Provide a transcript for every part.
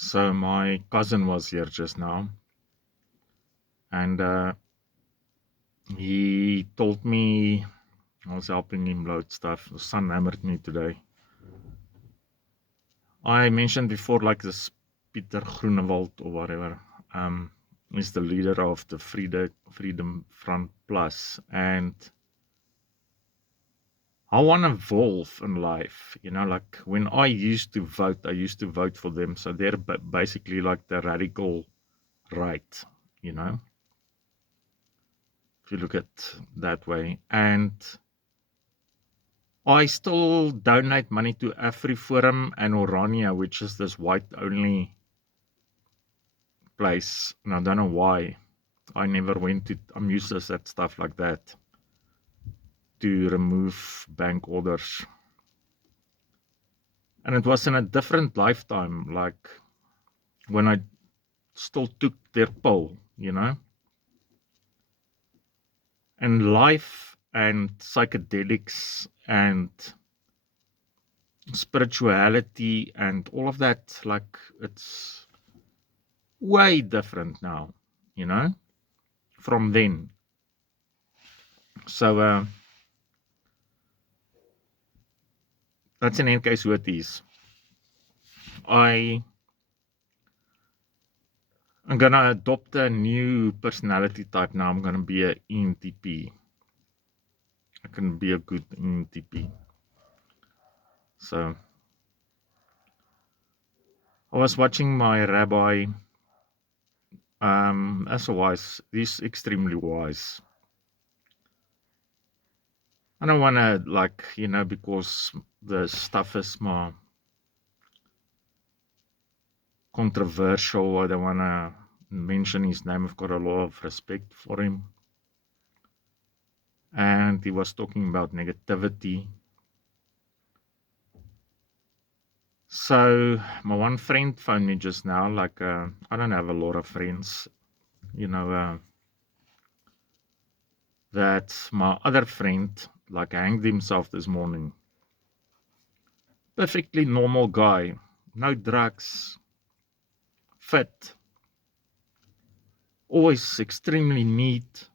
So my cousin was here just now, and he told me I was helping him load stuff. The sun hammered me today. I mentioned before, like this Peter Groenewald or whatever, is the leader of the Freedom Front Plus, and I want to evolve in life. Like when I used to vote, I used to vote for them. So they're basically like the radical right, you know, if you look at that way. And I still donate money to AfriForum and Orania, which is this white only place. And I don't know why. I never went to Amuses at stuff like that to remove bank orders. And it was in a different lifetime, like when I still took their pill. And life and psychedelics and spirituality and all of that, like it's way different now, you know, from then. So that's in any case who it is. I'm gonna adopt a new personality type now. I'm gonna be a ENTP. I can be a good ENTP. So I was watching my rabbi, as a wise, he's extremely wise. I don't wanna because the stuff is more controversial. I don't wanna mention his name. I've got a lot of respect for him. And he was talking about negativity. So my one friend phoned me just now, like I don't have a lot of friends, that my other friend like hanged himself this morning. Perfectly normal guy, no drugs, fit, always extremely neat.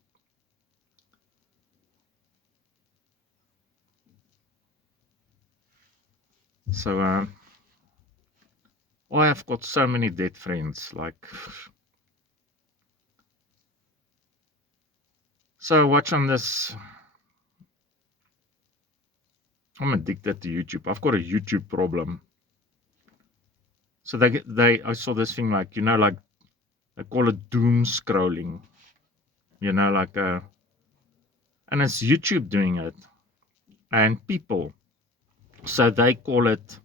So I have got so many dead friends, like. So watching this, I'm addicted to YouTube. I've got a YouTube problem. So I saw this thing like, like they call it doom scrolling, like and it's YouTube doing it, and people. So they call it,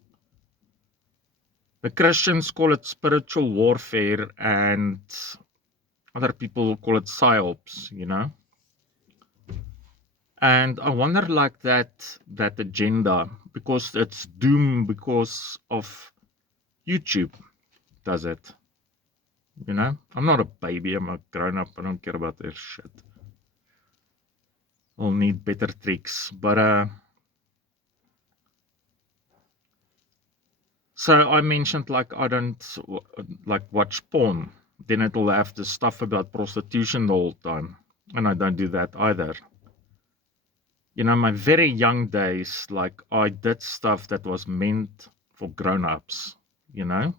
the Christians call it spiritual warfare, and other people call it psyops. And I wonder, like that agenda, because it's doom because of YouTube does it. I'm not a baby. I'm a grown up. I don't care about their shit. I'll need better tricks. But so I mentioned like I don't like watch porn. Then it'll have the stuff about prostitution the whole time, and I don't do that either. My very young days, like I did stuff that was meant for grown-ups. You know,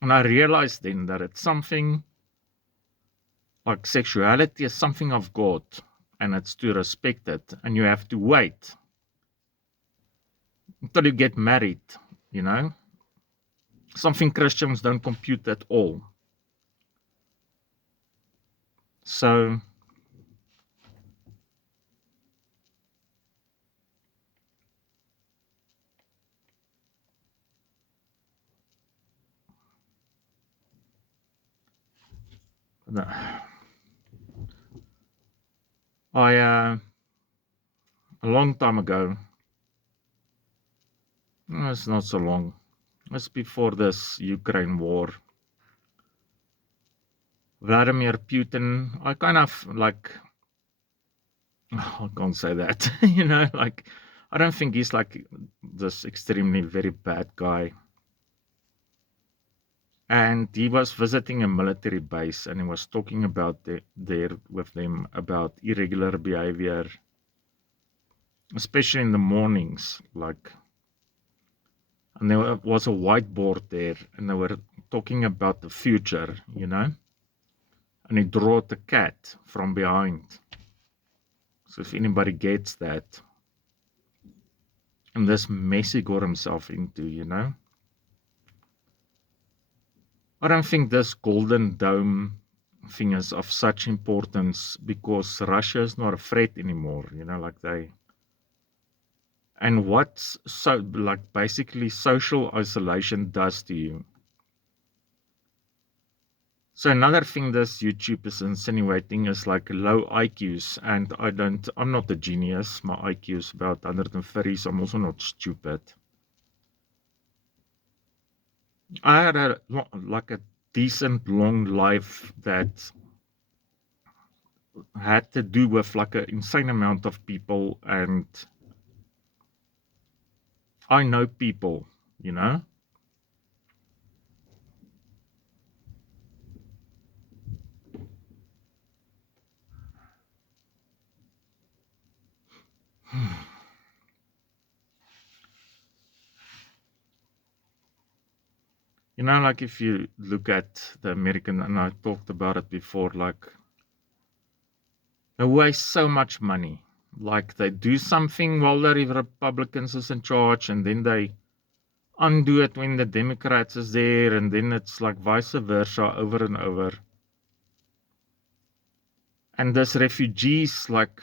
and I realized then that it's something like sexuality is something of God, and it's to respect it, and you have to wait until you get married, you know? Something Christians don't compute at all. So, a long time ago, it's not so long, it's before this Ukraine war, Vladimir Putin, I kind of like, I can't say that, like, I don't think he's like this extremely very bad guy. And he was visiting a military base, and he was talking about there with them about irregular behavior, especially in the mornings. And there was a whiteboard there, and they were talking about the future, and he drew the cat from behind. So if anybody gets that, and this mess he got himself into. I don't think this Golden Dome thing is of such importance because Russia is not a threat anymore, and what's basically social isolation does to you. So another thing this YouTube is insinuating is like low IQs, and I'm not a genius. My IQ is about 130, so I'm also not stupid. I had a decent long life that had to do with like an insane amount of people, and I know people, you know. Like if you look at the American, and I talked about it before, like they waste so much money. Like they do something while the Republicans is in charge, and then they undo it when the Democrats is there, and then it's like vice versa over and over. And this refugees, like,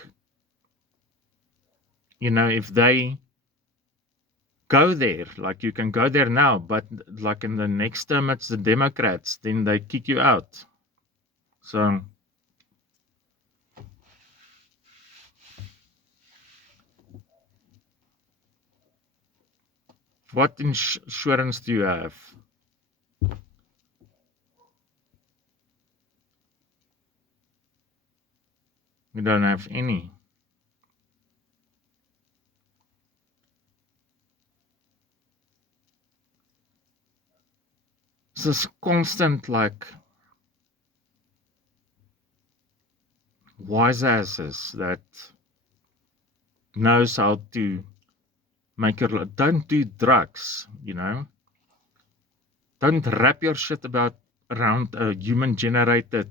if they go there, like you can go there now, but like in the next term it's the Democrats, then they kick you out. So what insurance do you have? You don't have any. It's this constant, like, wise asses that knows how to make your life. Don't do drugs, Don't wrap your shit around a human generated.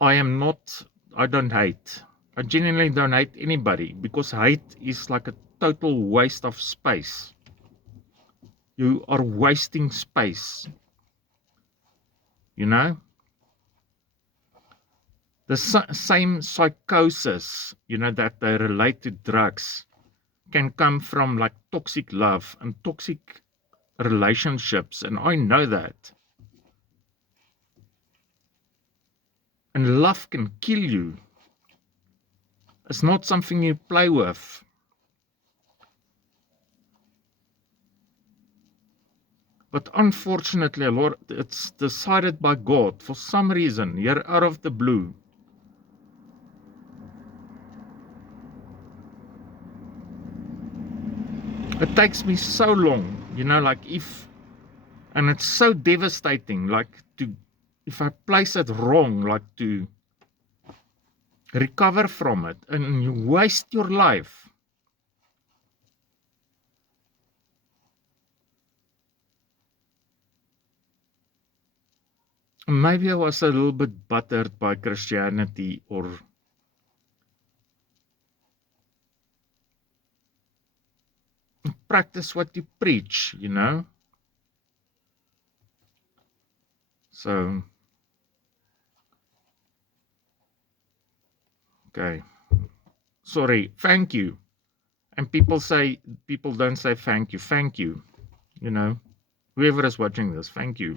I don't hate. I genuinely don't hate anybody because hate is like a total waste of space. You are wasting space. The same psychosis, that they relate to drugs can come from like toxic love and toxic relationships. And I know that. And love can kill you. It's not something you play with. But unfortunately, Lord, it's decided by God for some reason, here out of the blue. It takes me so long, and it's so devastating, if I place it wrong, to recover from it, and you waste your life. Maybe I was a little bit buttered by Christianity, or practice what you preach, So, okay. Sorry, thank you. And people don't say thank you. Thank you. Whoever is watching this, thank you.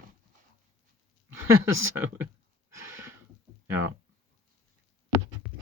So, yeah.